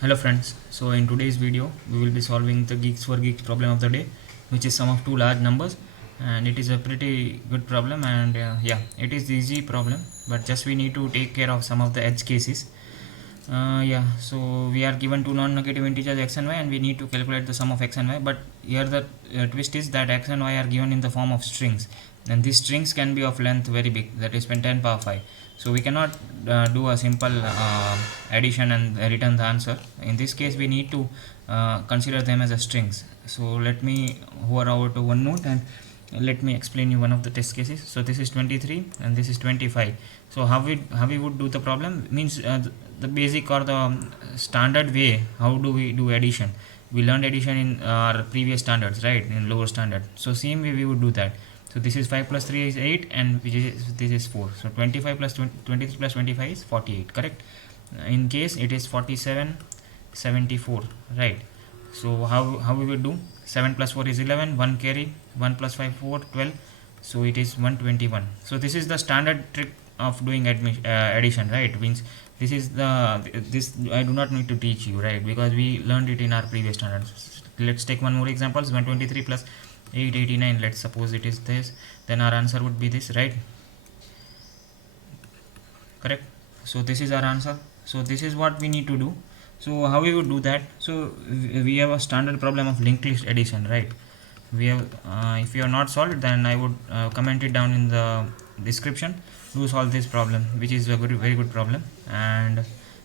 Hello friends, so in today's video we will be solving the geeks for geeks problem of the day, which is sum of two large numbers, and it is a pretty good problem. And yeah, it is the easy problem, but just we need to take care of some of the edge cases. Yeah, so we are given two non-negative integers x and y, and we need to calculate the sum of x and y. But here the twist is that x and y are given in the form of strings, and these strings can be of length very big, that is 10 power 5. So we cannot do a simple addition and return the answer. In this case we need to consider them as a strings. So let me hover over to OneNote and let me explain you one of the test cases. So this is 23 and this is 25. So how we would do the problem means the basic or the standard way. How do we do addition? We learned addition in our previous standards, right, in lower standard. So same way we would do that. So this is 5 plus 3 is 8, and this is 4. So 25 plus 23 plus 25 is 48, correct? In case it is 47 74, right? So how we will do? 7 plus 4 is 11, 1 carry, 1 plus 5 4 12, so it is 121. So this is the standard trick of doing addition, right? Means this is this I do not need to teach you, right, because we learned it in our previous standards. Let's take one more example. 123 plus 889, let's suppose it is this, then our answer would be this, right? Correct. So this is our answer. So this is what we need to do. So how we would do that? So we have a standard problem of linked list addition, right? We have if you have not solved, then I would comment it down in the description. Do solve this problem, which is a very good problem. And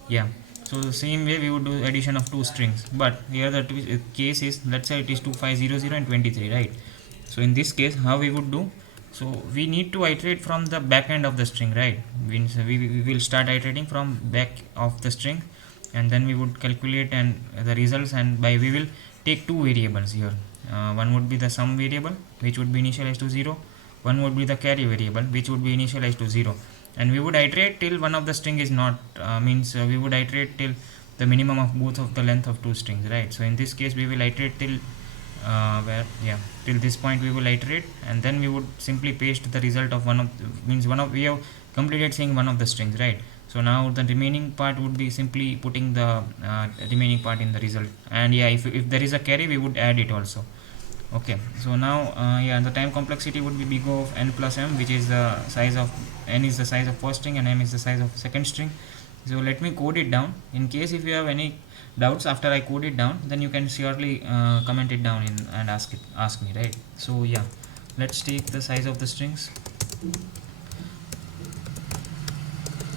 yeah, so the same way we would do addition of two strings, but here the case is, let's say it is 2500 and 23, right? So in this case how we would do? So we need to iterate from the back end of the string, right? We will start iterating from back of the string, and then we would calculate and the results, and by we will take two variables here. One would be the sum variable, which would be initialized to 0. One would be the carry variable, which would be initialized to 0, and we would iterate till one of the string is not we would iterate till the minimum of both of the length of two strings, right? So in this case we will iterate till till this point we will iterate, and then we would simply paste the result of we have completed saying one of the strings, right? So now the remaining part would be simply putting the remaining part in the result, and yeah, if there is a carry we would add it also. Okay, so now yeah, the time complexity would be big O of n plus m, which is the size of n is the size of first string and m is the size of second string. So let me code it down. In case if you have any doubts after I code it down, then you can surely comment it down and ask me, right? So yeah, let's take the size of the strings,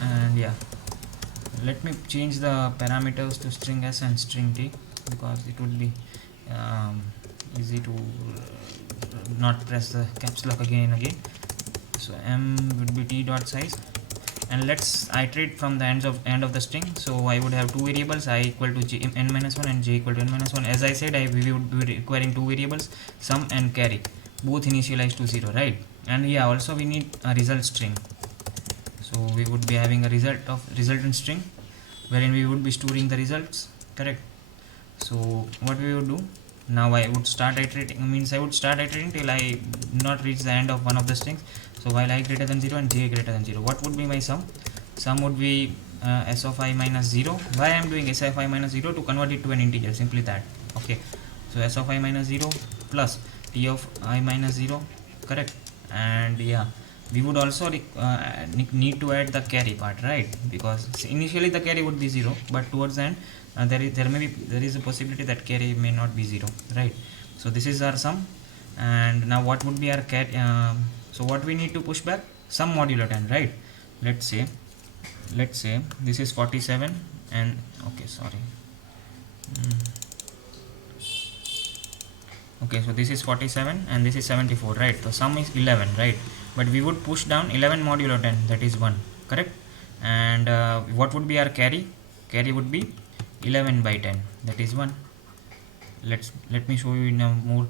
and yeah, let me change the parameters to string s and string t, because it would be easy to not press the caps lock again and again. So m would be t dot size, and let's iterate from the end of the string. So I would have two variables, I equal to j n minus 1 and j equal to n minus 1. As I said, we would be requiring two variables, sum and carry, both initialized to 0, right? And yeah, also we need a result string. So we would be having a resultant string wherein we would be storing the results, correct? So what we would do now, I would start iterating, till I not reach the end of one of the strings. So while I greater than 0 and j greater than 0, what would be my sum? Sum would be s of I minus 0. Why I am doing s of I minus 0? To convert it to an integer, simply that. Okay, so s of I minus 0 plus t of I minus 0, correct? And yeah, we would also need to add the carry part, right? Because initially the carry would be 0, but towards the end there is a possibility that carry may not be 0, right? So this is our sum, and now what would be our carry? So what we need to push back? Sum modulo 10, right? Let's say this is 47, and okay, sorry. Okay, so this is 47 and this is 74, right? The sum is 11, right? But we would push down 11 modulo 10, that is 1, correct? And what would be our carry? Carry would be 11 by 10, that is 1. Let me show you in a more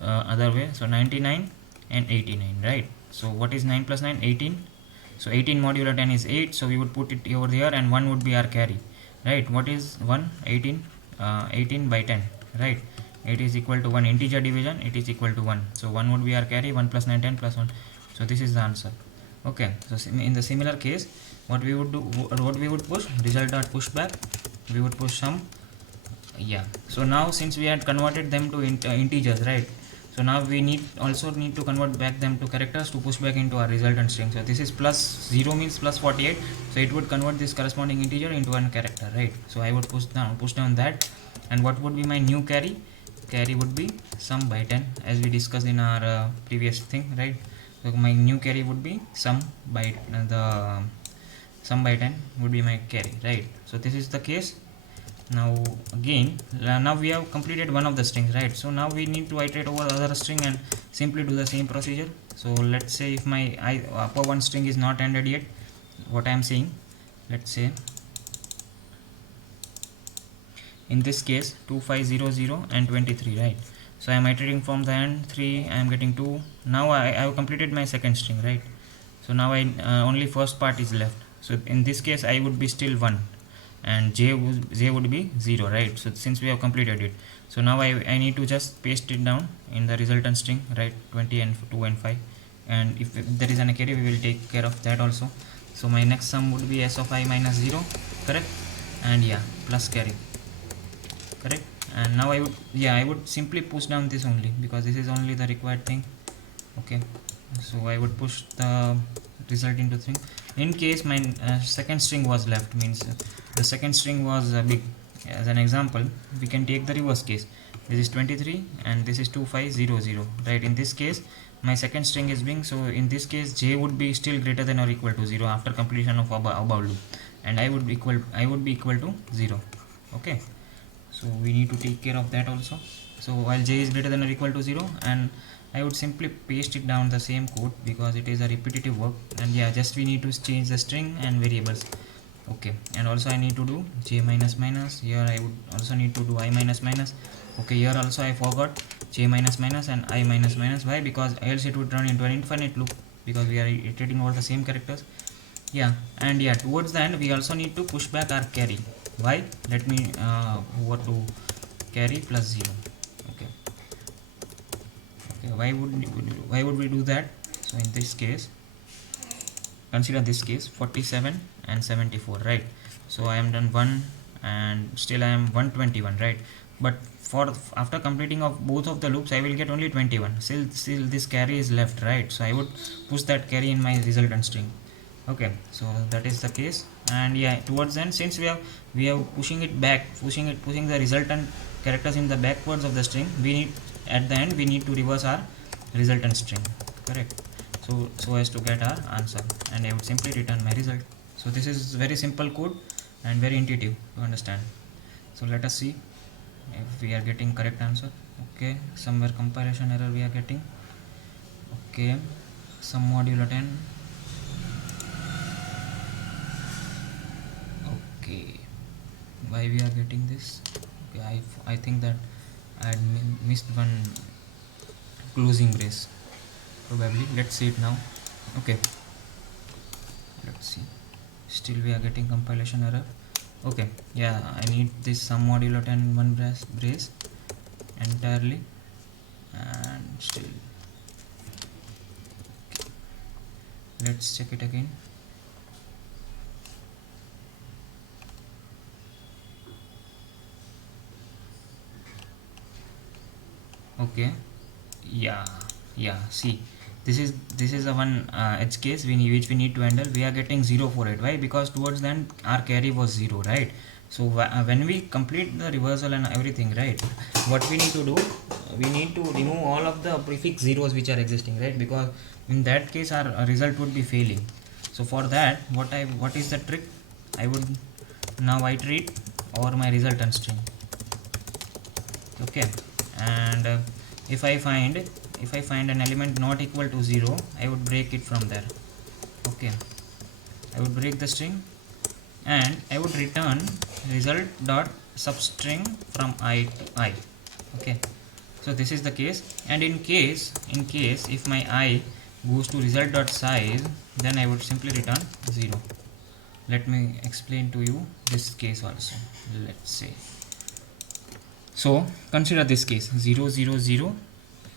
other way. So 99 and 89, right? So what is 9 plus 9? 18. So 18 modulo 10 is 8, so we would put it over here, and 1 would be our carry, right? What is 1? 18 18 by 10, right? It is equal to 1. Integer division, it is equal to 1. So 1 would be our carry. 1 plus 9, 10 plus 1. So this is the answer. Okay, so in the similar case, what we would do, what we would push, result dot push back, we would push sum Yeah, so now since we had converted them to integers, right? So now we also need to convert back them to characters to push back into our resultant string. So this is plus 0 means plus 48, so it would convert this corresponding integer into one character, right? So I would push down that. And what would be my new carry? Carry would be sum by 10, as we discussed in our previous thing, right? So my new carry would be sum by the sum by 10 would be my carry, right? So this is the case. Now again, now we have completed one of the strings, right? So now we need to iterate over the other string and simply do the same procedure. So let's say if my upper one string is not ended yet, what I am saying, let's say in this case 2500 and 23, right? So I am iterating from the end 3, I am getting 2. Now I have completed my second string, right? So now I only first part is left. So in this case I would be still 1 and j would be 0, right? So since we have completed it, so now I need to just paste it down in the resultant string, right? 20 and 2 and 5, and if there is an carry we will take care of that also. So my next sum would be s of I minus 0, correct? And yeah, plus carry, correct? And now I would simply push down this only because this is only the required thing. Okay, so I would push the result into string. In case my second string was left, means the second string was big, as an example we can take the reverse case. This is 23 and this is 2500, right? In this case my second string is big, so in this case j would be still greater than or equal to 0 after completion of above loop, and I would be equal to 0. Okay, so we need to take care of that also. So while j is greater than or equal to 0, and I would simply paste it down the same code because it is a repetitive work, and yeah, just we need to change the string and variables. Okay, and also I need to do j minus minus. Here I would also need to do I minus minus. Okay, here also I forgot j minus minus and I minus minus. Why? Because else it would run into an infinite loop because we are iterating over the same characters. Yeah, and yeah, towards the end we also need to push back our carry. Why? Let me over to carry plus 0. Okay, why would we do that? So in this case, consider this case 47 and 74, right? So I am done 1 and still I am 121, right? But for after completing of both of the loops I will get only 21. Still this carry is left, right? So I would push that carry in my resultant string. Okay, so that is the case. And yeah, towards the end, since we have pushing the resultant characters in the backwards of the string, we need at the end we need to reverse our resultant string, correct? So as to get our answer, and I would simply return my result. So this is very simple code and very intuitive to understand. So let us see if we are getting correct answer. Okay, somewhere compilation error we are getting. Okay, some modulo 10. Okay, why we are getting this? Okay, I think that I had missed one closing brace probably. Let's see it now. Okay, let's see, still we are getting compilation error. Okay, yeah, I need this sum modulo 10 in one brace entirely, and still okay. Let's check it again. Okay, yeah, see, this is the one edge case which we need to handle. We are getting 0 for it. Why? Because towards then our carry was 0, right? So when we complete the reversal and everything, right, what we need to do, we need to remove all of the prefix zeros which are existing, right? Because in that case our result would be failing. So for that, what is the trick? I would now iterate over my resultant string. Okay, and if I find an element not equal to 0, I would break it from there. Okay, I would break the string and I would return result dot substring from I to I. Okay, so this is the case. And in case if my I goes to result dot size, then I would simply return 0. Let me explain to you this case also. Let's say, so consider this case 0 0 0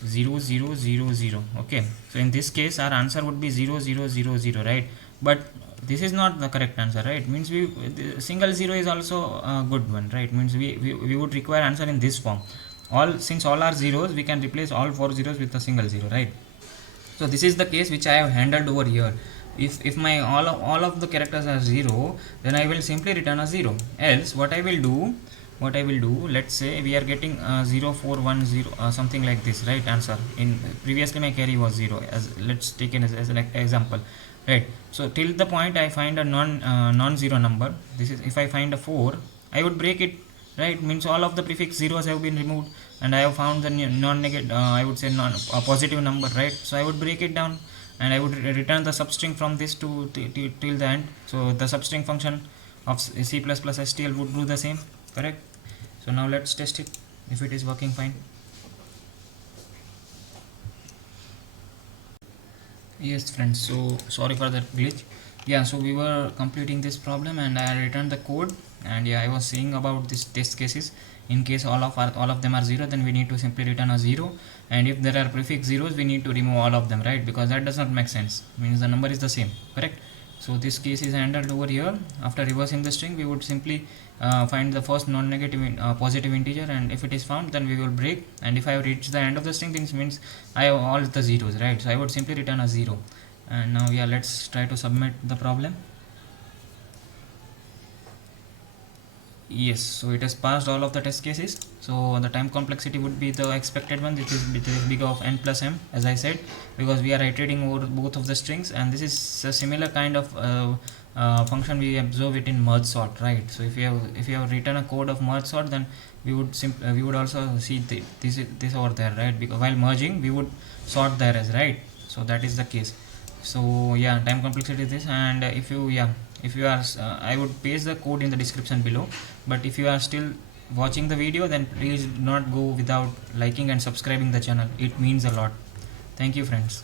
0 0 0 0. Okay, so in this case our answer would be 0 0 0 0, right? but this is not the correct answer, right? Means the single zero is also a good one, right? Means we would require answer in this form. Since all are zeros, we can replace all 4 zeros with a single zero, right? So this is the case which I have handled over here. If my all of the characters are 0, then I will simply return a 0. Else what I will do, let's say we are getting 0 4 1 0 something like this, right? Answer in previously my carry was 0, as let's take it as an example, right? So till the point I find a non-zero number, this is if I find a 4, I would break it, right? Means all of the prefix zeros have been removed, and I have found the non-negative, I would say a positive number, right? So I would break it down, and I would return the substring from this to till the end. So the substring function of C++ STL would do the same, correct? So now let's test it if it is working fine. Yes friends, so sorry for that glitch. Yeah, so we were completing this problem and I returned the code, and yeah, I was saying about this test cases. In case all of them are 0, then we need to simply return a 0, and if there are prefix zeros, we need to remove all of them, right? Because that does not make sense, means the number is the same, correct? So this case is handled over here. After reversing the string, we would simply find the first non-negative positive integer, and if it is found, then we will break, and if I have reached the end of the string, things means I have all the zeros, right? So I would simply return a 0. And now yeah, let's try to submit the problem. Yes, so it has passed all of the test cases. So the time complexity would be the expected one, which is big of n plus m, as I said, because we are iterating over both of the strings, and this is a similar kind of function we observe it in merge sort, right? So if you have written a code of merge sort, then we would also see this over there, right? Because while merging, we would sort there as, right? So that is the case. So yeah, time complexity is this, and if you are I would paste the code in the description below, but if you are still watching the video, then please do not go without liking and subscribing the channel. It means a lot. Thank you friends.